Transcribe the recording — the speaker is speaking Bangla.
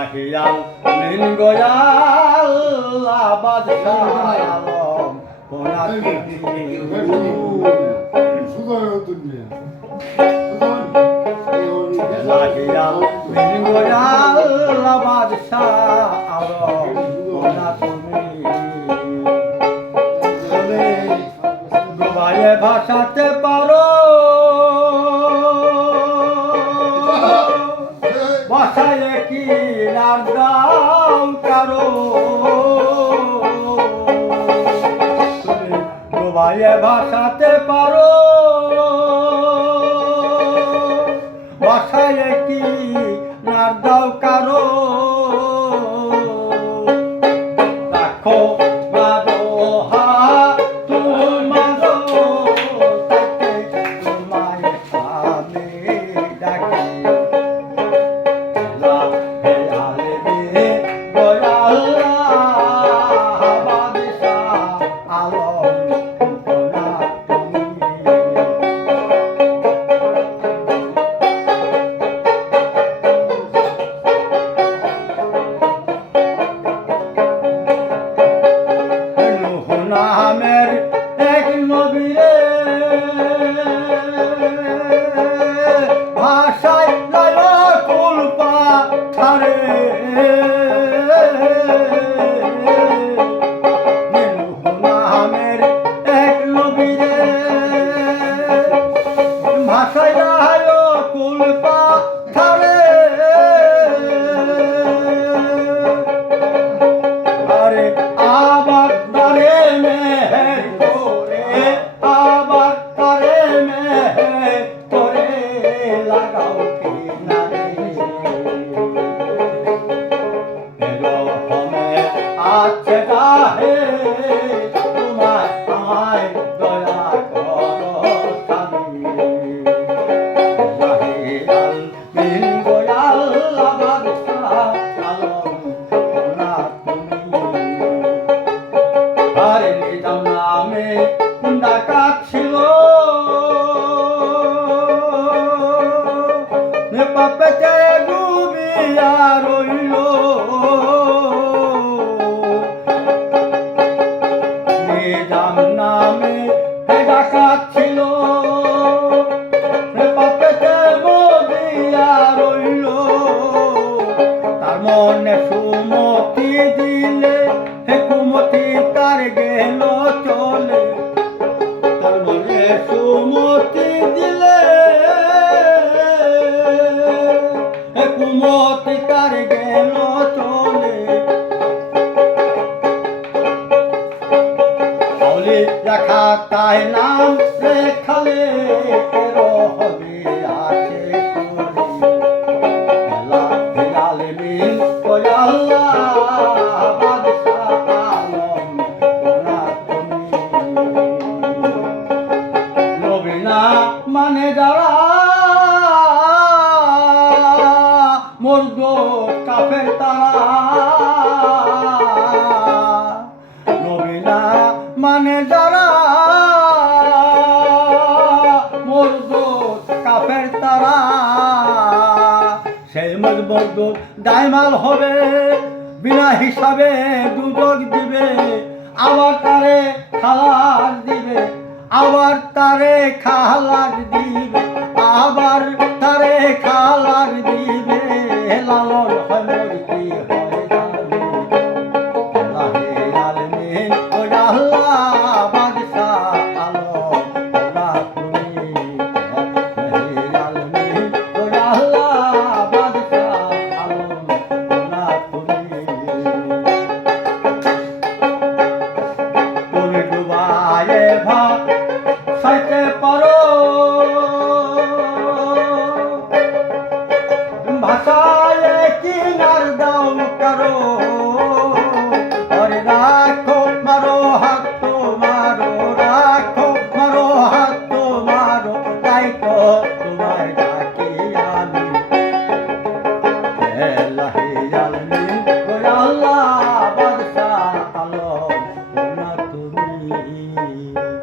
হিয়াল মিন গোয়াল বাদশাহ আলম কোনা হিয়াল মিন গোয়াল বাদশাহ আলম কোনা তুমি ডুবাইয়ে ভাসাতে পারো বাসায় কি নার দাও কারো ডুবাইয়ে ভাসাতে পারো বাসায় কি নার দাও কারো রাখো নামের এক নবীরে ভাষায় কুল পাথারে নামের এক নবীরে ভাষায় কুল পাথারে আরে আবার আছে গাহে তোমার আমায় দয়া করো স্বামী জাহিলাল বিন গোয়াল বাদশাহ আলম কোনা তুমি আরে নিজাম নামে ডাকাত ছিল পাপেতে ডুবিয়া রইল নিজাম নামে ডাকাত ছিল পাপেতে মরিয়া রইল তার মনে সুমতি দিলে কুমতি তার গেল চলে তার মনে সুমতি দিলে কুমতি তার গেল চলে লেখা তাই নাম লেখালে রহবে আছে হিলাল মিন গোয়াল বাদশাহ আলম কোনা তুমি নবী না মানে যারা মর্দ কাফের তারা নবী না মানে যারা মর্দ কাফের তারা সেই মর্দ দায়মাল হবে বিনা হিসাবে দুদক দিবে আবার তারে খালাস দিবে আবার তারে খালাস দিবে আবার তারে খালাস দিবে লালন